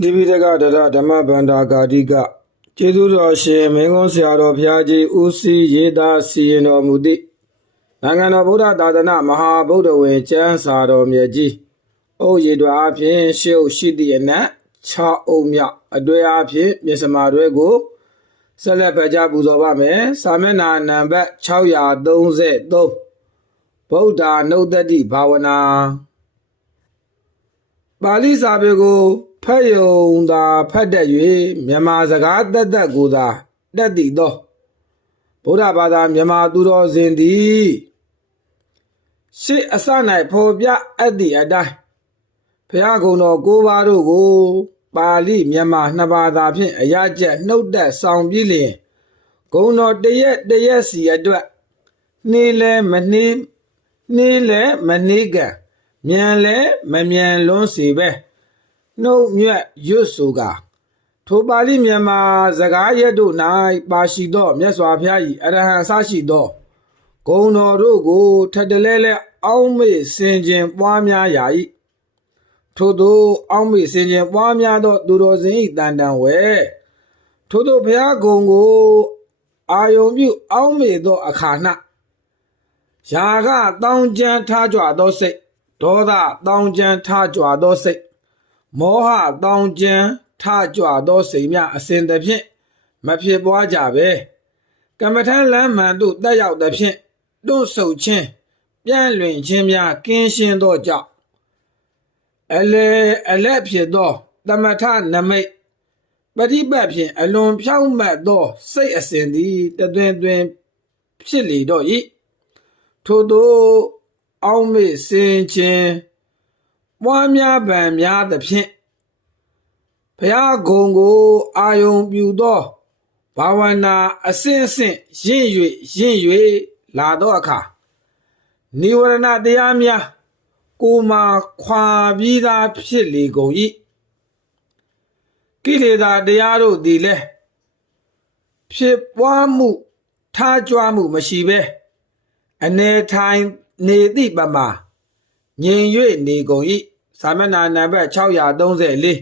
ဒီပိဋကဒရဓမ္မဗန္ဒာဂါတိကကျေးဇူးတော်ရှင်မင်းကုန်းဆရာတော်ဘုရားကြီးဦးစီးရေးသားစီရင်တော်မူသည့်နိုင်ငံတော်ဗုဒ္ဓသာသနာမဟာဗုဒ္ဓဝေကျမ်းစာတော်မြတ်ကြီးအုပ်ရည်တော်အဖြစ်ရှေ့ရှိသည့်အနက်6အုပ်မြောက်အတွေ့အဖြစ်မြစ်စမာတွေကိုဆက်လက်ဖတ်ကြားပူဇော်ပါမယ်စာမျက်နှာနံပါတ်633ဗုဒ္ဓနုဒ္ဒတိဘာဝနာပါဠိစာပေကိုဖတ်ယုံသာဖတ်တတ်၍မြန်မာစကားတတ်ကိုသာတတ်တည်သောဗုဒ္ဓဘာသာမြန်မာသူတော်စင်သည်ရှေ့အစ၌ဖော်ပြအပ်သည့်အတိုင်းဘုရားကုံတော်9ပါးတို့ကိုပါဠိမြန်မာ2ဘာသာဖြင့်အရကျက်နှုတ်တက်ဆောင်ပြီးလျှင်ဂုံတော်တရက်စီအတွက်နှေးလဲမနှေးကံမြန်လဲမမြန်လွန်းစေပဲနှုတ်မြတ်ရွတ်ဆိုကာထိုပါဠိမြန်မာစကားရက်တို့၌ပါရှိသောမြတ်စွာဘုရား၏အရဟံဆရှိသောဂုဏ်တော်တို့ကိုထပ်တလဲလဲအောက်မေ့ဆင်ခြင်ပွားများရာ၏ထို့သောအောက်မေ့ဆင်ခြင်ပွားများသောသူတော်စင်၏တန်တန်ဝဲထို့သောဘုရားဂုဏ်ကိုအာယုံပြုအောက်မေ့သောအခါ၌ယာကတောင်းကျမ်းထားကြွသောစိတ်ဒေါသတောင်းကျမ်းထားကြွသောစိတ်မောဟတောင်းကျမ်းထားကြွသောစိတ်များအစဉ်သဖြင့်မဖြစ်ပွားကြပဲကမ္မထလမ်းမှန်သို့တက်ရောက်သဖြင့်တွန့်ဆုတ်ခြင်းပြန့်လွင်ခြင်းများကင်းရှင်းသောကြောင့်အလက်ဖြစ်သောသမထနမိတ်ပฏิပတ်ဖြင့်အလွန်ဖြောင့်မတ်သောစိတ်အစဉ်သည်တသွင်ဖြစ်လေတော့၏ထို့သောအောက်မေ့ဆင်ခြင်ပွားများပံများသဖြင့်ဘုရားဂုဏ်ကိုအာယုံပြုသောဘာဝနာအစဉ်ရင့်၍လာသောအခါနိဝရဏတရားများကိုယ်မှာခွာပြီးသားဖြစ်လေကုန်၏ကိလေသာတရားတို့သည်လည်းဖြစ်ပွားမှုထားကြွမှုမရှိဘဲအနေထိုင်နေသည့်ပမာငြိမ်၍နေကုန်၏စာမျက်နှာနံပါတ်634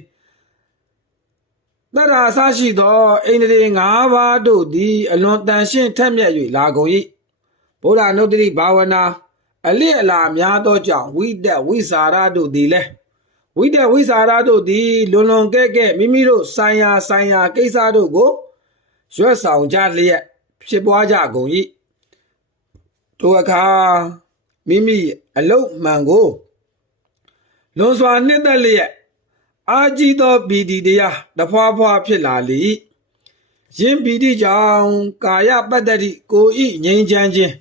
တတ္ထာအစရှိသောအိန္ဒြေ5ပါးတို့သည်အလွန်တန်ရှင်းထက်မြက်၍လာကုန်၏ဗုဒ္ဓနုဒ္ဓတိဘာဝနာအလစ်အလာများသောကြောင့်ဝိတက်ဝိစာရတို့သည်လည်းဝိတက်ဝိစာရတို့သည်လွန်လွန်ကဲ့မိမိတို့ဆိုင်ရာကိစ္စတို့ကိုရွတ်ဆောင်ကြလျက်ဖြစ်ပွားကြကုန်၏ထိုအခါမိမိအလုတ်မှန်ကိုလွန်စွာနှစ်သက်လျက်အာကြီးသောပီတိတရားတဖွာဖွာဖြစ်လာလေ၏ယင်းပီတိကြောင့်ကာယပတ္တတိကိုဤငြိမ်းချမ်းခြင်း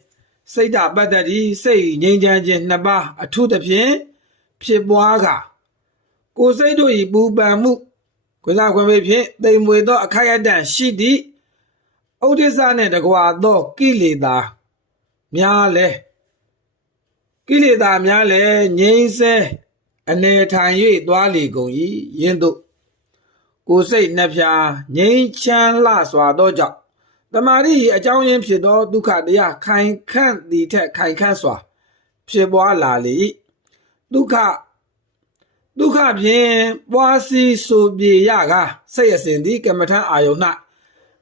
စိတ်တပတ္တတိစိတ်ငြိမ်းချမ်းခြင်း2ပါးအထုသဖြင့်ဖြစ်ပွားကာကိုယ်စိတ်တို့၏ပူပန်မှုကိုယ်စားခွင့်ဖြင့်တိမ်မွေသောအခိုက်အတန့်ရှိသည့်ဥဒိစ္စနှင့်တကွာသောကိလေသာများလဲငြိမ်းဆဲအနေထိုင်၍သွားလေကုန်၏ယင်းသို့ကိုယ်စိတ်နှဖျားငြိမ်းချမ်းလှစွာသောကြောင့်တမာရိ၏အကြောင်းရင်းဖြစ်သောဒုက္ခတရားခိုင်ခန့်သည်ထက်ခိုင်ခန့်စွာဖြစ်ပွားလာလေ၏ဒုက္ခဖြင့်ပွားစီဆိုပြေရကားစိတ်အစဉ်သည်ကမ္မထအာယုန်၌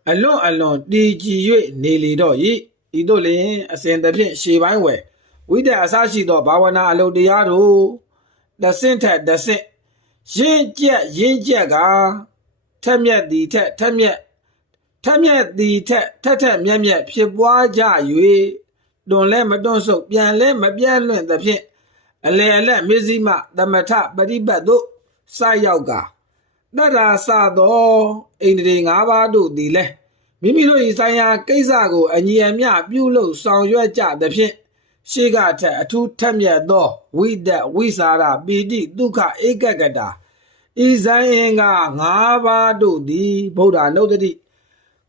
အလွန်တည်ကြည်၍နေလေတော့၏ဤသို့လျှင်အစဉ်သဖြင့်ရှေးပိုင်းဝယ်ဝိတ္တအစရှိသောဘာဝနာအလုပ်တရားတို့တဆင့်ထက်တဆင့်ရင့်ကျက်ကထက်မြက်သည်ထက်ထက်မြက်ဖြစ်ပွားကြ၍တွန်လဲမတွန့်ဆုတ်ပြန်လဲမပြန့်လွင့်သဖြင့်အလယ်မေဇိမသမထပฏิပတ်သို့စရောက်ကာတတ္ထာစသောအိန္ဒြေ5ပါးတို့သည်လည်းမိမိတို့၏ဆိုင်ရာကိစ္စကိုအညီအမျှပြုလုပ်ဆောင်ရွက်ကြသဖြင့်ရှေးကထက်အထူးထက်မြက်သောဝိတက်ဝိစာရပီတိဒုက္ခဧကဂတဤဇန်အင်္ဂါ5ပါးတို့သည်ဗုဒ္ဓနုဒ္ဓတိ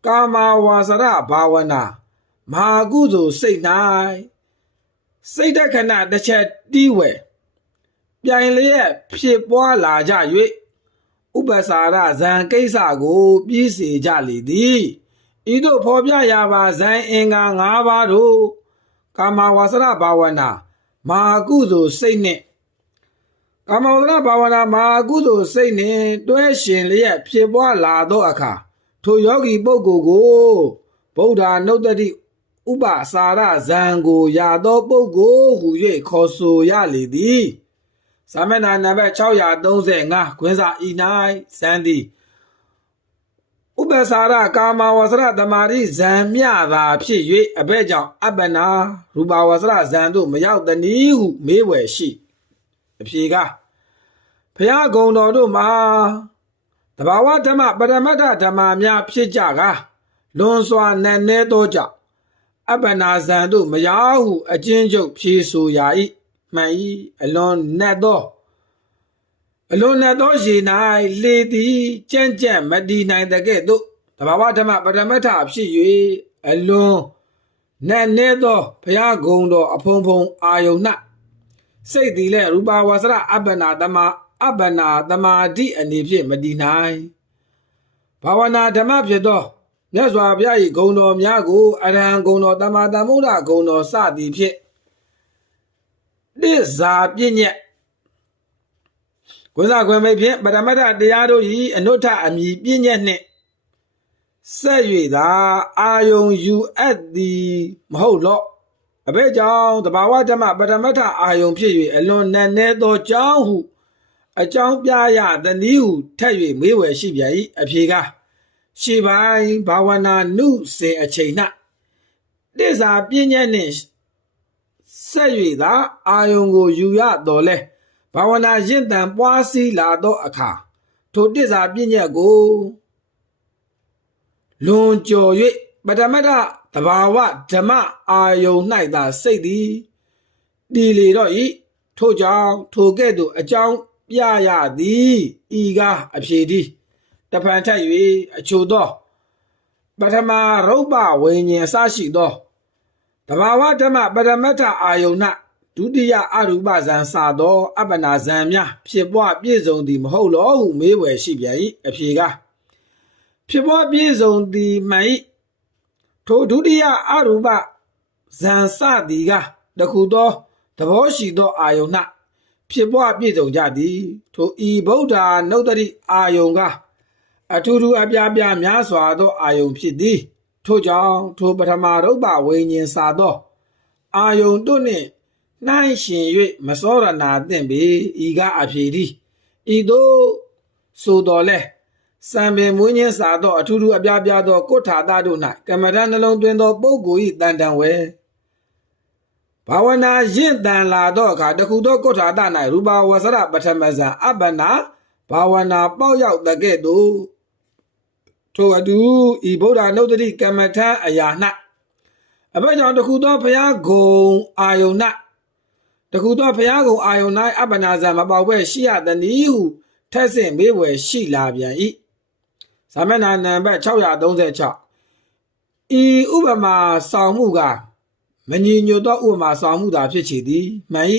ကာမဝါစရဘာဝနာမဟာကုသိုလ်စိတ်၌စိတ်တခဏတစ်ချက်တီးဝယ်ပြိုင်လျက်ဖြစ်ပွားလာကြ၍ဥပ္ပစာရဇံကိစ္စကိုပြီးစေကြလေသည်ဤသို့ဖော်ပြရာပါဇန်အင်္ဂါ5ပါးတို့ကာမဝါစရဘာဝနာမဟာကုသိုလ်စိတ်နှင့် ကာမဝဇ္ဇဘာဝနာမှာကုသိုလ်စိတ်နှင့်တွဲရှင်လျက်ဖြစ်ပွားလာသောအခါထိုယောဂီပုဂ္ဂိုလ်ကိုဗုဒ္ဓနုတ္တိဥပစာရဇံကိုရသောပုဂ္ဂိုလ်ဟူ၍ခေါ်ဆိုရလေသည်စာမျက်နှာနံပါတ်635ခွင်းစာဤ၌ဇံသည်ဥပစာရကာမဝဇ္ဇသမာဓိဇံမြသာဖြစ်၍အဘဲကြောင့်အပ္ပနာရူပဝဇ္ဇဇံသို့မရောက်တနည်းဟုမေးဝယ်ရှိအဖြေကဘုရားဂုဏ်တော်တို့မှာတဘာဝဓမ္မပရမတ္ထဓမ္မများဖြစ်ကြကားလွန်စွာနက်နဲသောကြောင့်အပ္ပနာဇံသို့မရောက်ဟုအကျဉ်းချုပ်ဖြေဆိုရာ၏မှန်၏အလွန်နက်သောရေ၌လေသည်ကြံ့ကြံ့မတည်နိုင်တဲ့ကဲ့သို့တဘာဝဓမ္မပရမတ္ထဖြစ်၍အလွန်နက်နဲသောဘုရားဂုဏ်တော်အဖုံဖုံအာယုန်၌စိတ်သည်လည်းရူပဝဇ္ဇအပ္ပနာသမာဓိအနေဖြင့်မတည်နိုင်ဘာဝနာဓမ္မဖြစ်သောမြတ်စွာဘုရား၏ဂုဏ်တော်များကိုအရဟံဂုဏ်တော်သမ္မာသမ္ဗုဒ္ဓဂုဏ်တော်စသည်ဖြင့်တိဇာပြည့်ညက်ကွန်းစာခွင်မိတ်ဖြင့်ပရမတ္ထတရားတို့၏အနုထအမည်ပြည့်ညက်နှင့်ဆက်၍သာအာယုံယူအပ်သည်မဟုတ်လော့အဘဲကြောင့်တဘာဝဓမ္မပရမတ္ထအာယုံဖြစ်၍အလွန်နက်နဲသောကြောင့်ဟုအကြောင်းပြရသနည်းဟုထက်၍မေးဝယ်ရှိပြန်၏အဖြေကရှေးပိုင်းဘာဝနာနုစဉ်အချိန်၌တိဇာပြည့်ညက်နှင့်ဆက်၍သာအာယုံကိုယူရတော်လဲဘာဝနာရင့်တန်ပွားစီးလာသောအခါထိုတိဇာပြည့်ညက်ကိုလွန်ကျော်၍ပထမတသဘာဝဓမ္မအာယုံ၌သာစိတ်သည်တည်လေတော့၏ထို့ကြောင့်ထိုကဲ့သို့အကြောင်းပြရသည်ဤကားအဖြေသည်တဖန်ထက်၍အချို့သောပထမရုပ်ပဝိညာဉ်အစရှိသောတဘာဝဓမ္မပရမတ္ထအာယုန်ဒုတိယအရူပဇံစသောအပ္ပနာဇံများဖြစ်ပွားပြည့်စုံသည်မဟုတ်လောဟုမေးဝယ်ရှိပြန်၏အဖြေကဖြစ်ပွားပြည့်စုံသည်မှန်၏ထိုဒုတိယအရူပဇံစသည်ကတခုသောသဘောရှိသောအာယုန်ဖြစ်ပွားပြည့်စုံကြသည်ထိုဤဗုဒ္ဓနုတ္တိအာယုန်ကအထူးထူးအပြားပြားများစွာသောအာယုန်ဖြစ်သည်ထို့ကြောင့်ထိုပထမရုပ်ပဝိညာဉ်စာသောအာယုန်တို့နှင့်နှိုင်းရှင်၍မစောရဏသင့်ပေဤကအဖြေသည်ဤသို့ဆိုတော်လဲစံပင်မွေးညင်းစာသောအထူးထူးအပြားပြားသောကိုဋ္ဌာသတို့၌ကမ္မဋ္ဌာန်းနှလုံးသွင်းသောပုဂ္ဂိုလ်၏တန်တန်ဝဲဘာဝနာရင့်တန်လာသောအခါတခုသောကိုဋ္ဌာသ၌ရူပဝဇ္ဇပထမဇံအပ္ပနာဘာဝနာပေါက်ရောက်တဲ့ကဲ့သို့ထိုအတူဤဗုဒ္ဓနုတ္တိကမ္မထံအရာ၌အဘဲကြောင့်တခုသောဘုရားဂုံအာယုန်၌တခုသောဘုရားဂုံအာယုန်၌အပ္ပနာဇံမပေါက်ဘဲရှိရသည်နည်းဟုထက်ဆင့်မေးဝယ်ရှိလာပြန်၏စာမျက်နှာနံပါတ်636ဤဥပမာဆောင်မှုကမညီညွတ်သောဥပမာဆောင်မှုသာဖြစ်ချေသည်မှန်၏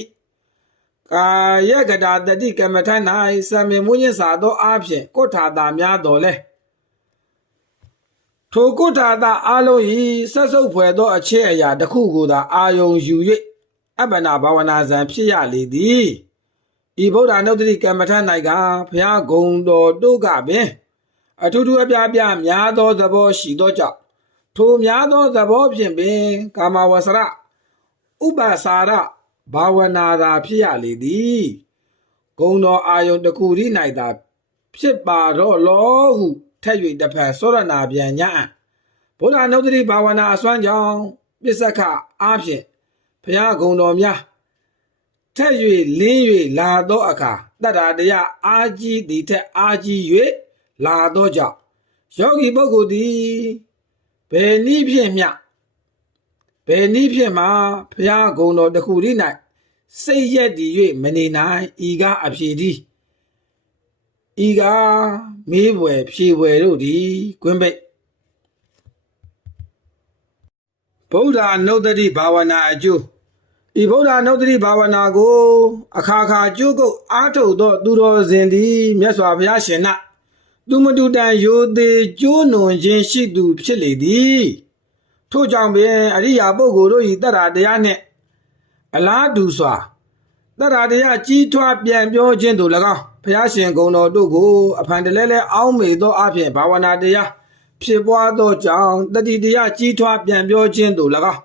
ကာယကတာတတိကမ္မထ၌စံမြမွင်းစာသောအားဖြင့်ကိုဋ္ဌာတာများတော်လဲထိုကိုဋ္ဌာတာအလုံး၏ဆက်စုပ်ဖွယ်သောအခြေအရာတစ်ခုကိုသာအာယုံယူ၍အပ္ပနာဘာဝနာဇံဖြစ်ရလေသည်ဤဗုဒ္ဓနုတ္တိကမ္မထ၌ကဘုရားဂုဏ်တော်တို့ကပင်အထူးထူးအပြားပြားများသောသဘောရှိသောကြောင့်ထိုများသောသဘောဖြင့်ပင်ကာမဝဆရဥပစာရဘာဝနာသာဖြစ်ရလေသည်ဂုဏ်တော်အာယုန်တစ်ခုဤ၌သာဖြစ်ပါတော့လောဟုထက်၍တဖန်သောရဏပြန်ညံ့ဗုဒ္ဓနုတ္တိဘာဝနာအစွမ်းကြောင့်ပစ္စကအားဖြင့်ဘုရားဂုဏ်တော်များထက်၍လင်း၍လာသောအခါတတ္ထာတရားအာကြီးသည်ထက်အာကြီး၍လာသောကြောင့်ယောဂီပုဂ္ဂိုလ်သည်ဘယ်နည်းဖြင့်မှဘုရားဂုဏ်တော်တစ်ခုဤ၌စိတ်ရက်တည်၍မနေနိုင်ဤကအဖြေသည်ဤကမေးဝယ်ဖြေဝယ်တို့သည်ကွင်းပိတ်ဗုဒ္ဓနုတ္တိဘာဝနာအကျိုးဤဗုဒ္ဓနုတ္တိဘာဝနာကိုအခါခါကျိုးကုတ်အားထုတ်သောသူတော်စင်သည်မြတ်စွာဘုရားရှင်၌သူမတူတန်ယိုသေးကျိုးနွန်ခြင်းရှိသူဖြစ်လေသည်ထို့ကြောင့်ပင်အရိယာပုဂ္ဂိုလ်တို့၏တတ္ထာတရားနှင့်အလားတူစွာ တတ္ထာတရားကြီးထွားပြန်ပြောခြင်းတို့၎င်းဘုရားရှင်ဂုဏ်တော်တို့ကိုအဖန်တလဲလဲအောင်းမေသောအဖြစ်ဘာဝနာတရားဖြစ်ပွားသောကြောင့်တတိတရားကြီးထွားပြန်ပြောခြင်းတို့၎င်း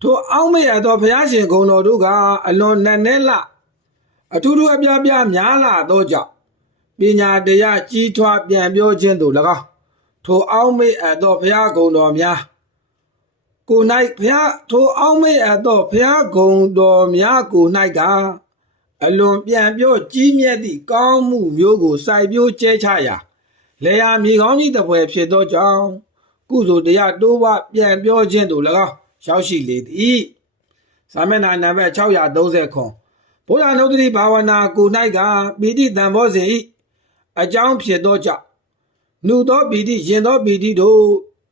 ထိုအောင်းမေရသောဘုရားရှင်ဂုဏ်တော်တို့ကအလွန်နက်နဲလအထူးထူးအပြားပြားများလာသောကြောင့်ပညာတရားကြီးထွားပြန်ပြောခြင်းတို့၎င်းထိုအောင်းမေသောဘုရားဂုဏ်တော်များကို၌ဘုရားထိုအောင်းမေသောဘုရားဂုဏ်တော်များကို၌ကအလွန်ပြန်ပြောကြီးမြတ်သည့်ကောင်းမှုမျိုးကိုစိုက်ပျိုးကျဲချရာလေယာမြေကောင်းကြီးတစ်ပွဲဖြစ်သောကြောင့်ကုသိုလ်တရားတိုးဝပြန်ပြောခြင်းတို့၎င်းရောက်ရှိလေသည်စာမျက်နှာနံပါတ်630ခွန်ဘုရားနုဒတိဘာဝနာကို၌ကပိဋိတံဘောဇဉ်၏အကြောင်းဖြစ်သောကြောင့်နှုသောပိဋိရင်သောပိဋိတို့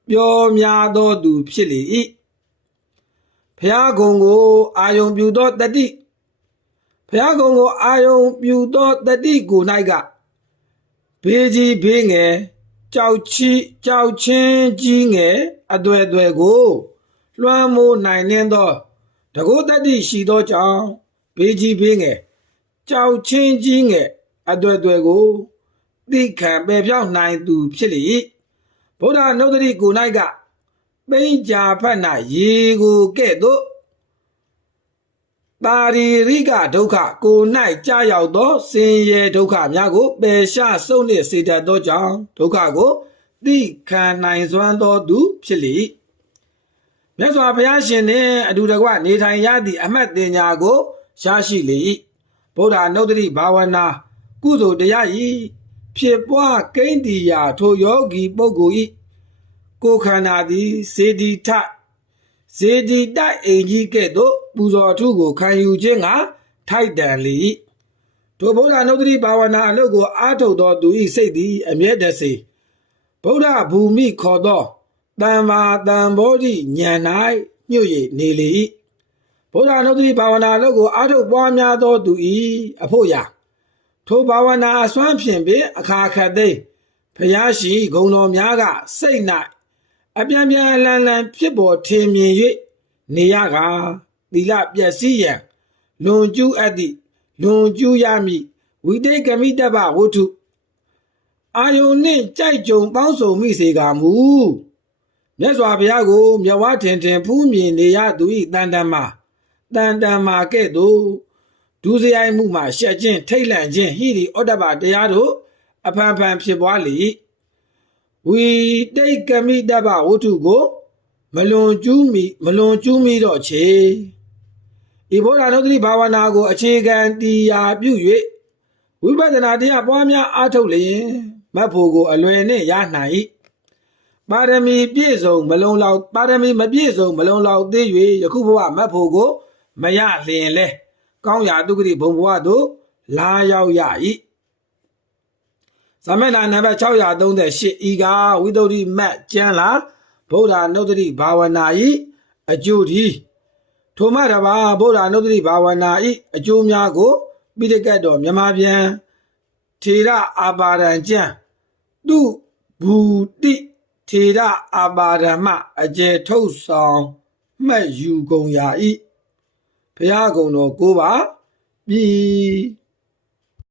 ပြောများသောသူဖြစ်လေ၏ဘုရားကုံကိုအာယုံပြုသောတတိဘုရားကုံကိုအာယုံပြုသောတတိကို၌ကဘေးကြီးဘေးငယ်ကြောက်ချင်းကြီးငယ်အသွဲသွဲကိုလွှမ်းမိုးနိုင်နှင်းသောတကုတတိရှိသောကြောင့်ဘေးကြီးဘေးငယ်ကြောက်ချင်းကြီးငယ်အသွဲသွဲကိုသိခံပယ်ပြောင်းနိုင်သူဖြစ်လေ၏ဗုဒ္ဓနုဒတိကို၌ကပိဉ္ကြာဖတ်နာရေကိုကဲ့သို့တာရီရိကဒုက္ခကို၌ကြာရောက်သောဆင်းရဲဒုက္ခများကိုပယ်ရှားစုံနှင့်စေတတ်သောကြောင့်ဒုက္ခကိုသိခံနိုင်စွမ်းသောသူဖြစ်လေ၏မြတ်စွာဘုရားရှင်နှင့်အတူတကွနေထိုင်ရသည့်အမှတ်တင်ညာကိုရရှိလေ၏ဗုဒ္ဓနုဒတိဘာဝနာကုသိုလ်တရား၏ဖြစ်ပွားကိန်းတီရာထိုယောဂီပုဂ္ဂိုလ်၏ကိုယ်ခန္ဓာသည်စေတီတိုက်အိမ်ကြီးကဲ့သို့ပူဇော်အထုကိုခံယူခြင်းကထိုက်တန်လေ၏ထိုဗုဒ္ဓနုဒတိဘာဝနာအလုပ်ကိုအားထုတ်သောသူ၏စိတ်သည်အမြဲတစေဗုဒ္ဓဘူမိခေါ်သောတမ္မာတံဘောဓိဉာဏ်၌ညွတ်ရည်နေလေ၏ဗုဒ္ဓနုဒတိဘာဝနာအလုပ်ကိုအားထုတ်ပွားများသောသူ၏အဖို့ရာထိုဘာဝနာအစွမ်းဖြင့်ပင်အခါခတ်သိဘုရားရှိဂုဏ်တော်များကစိတ်၌အပြန်ပြန်လန်လန်ဖြစ်ပေါ်ထင်မြင်၍နေရကသီလပျက်စီးရန်လွန်ကျူးအပ်သည့်လွန်ကျူးရမည့်ဝိတေကမိတ္တပဝတ္ထုအာယုန်နှင့်ကြိုက်ကြုံပေါင်းစုံမိစေကမူမြတ်စွာဘုရားကိုမြတ်ဝါထင်ထင်ဖူးမြင်နေရသူ၏တန်တမာကဲ့သို့ဒုစရိုက်မှုမှရှက်ခြင်းထိတ်လန့်ခြင်းဟိရိဩတ္တပတရားတို့အဖန်ဖန်ဖြစ်ပွားလေဝိတိတ်ကမိတ္တပဝတ္ထုကိုမလွန်ကျူးမိတော့ချေဤဗုဒ္ဓနုဒတိဘာဝနာကိုအခြေခံတရားပြု၍ဝိပဿနာတရားပွားများအားထုတ်လျင်မတ်ဖို့ကိုအလွယ်နှင့်ရနိုင်၏ပါရမီမပြည့်စုံမလုံလောက်သေး၍ယခုဘဝမတ်ဖို့ကိုမရလျင်လဲကောင်းရာဒုက္ခတိဘုံဘဝသို့လာရောက်ရ၏သမဏနံပါတ်638ဤကဝိသုဒ္ဓိမတ်ကျမ်းလာဗုဒ္ဓနုဒတိဘာဝနာ၏အကျိုးသည်ထိုမှတပါဗုဒ္ဓနုဒတိဘာဝနာ၏အကျိုးများကိုပိဋကတ်တော်မြန်မာပြန်ထေရအာပါဒံကျမ်းသူဘူတိထေရအာပါဒံမှအကျေထုတ်ဆောင်မှတ်ယူကုန်ရာ၏ဘုရားကုံတော်9ပါးပြီ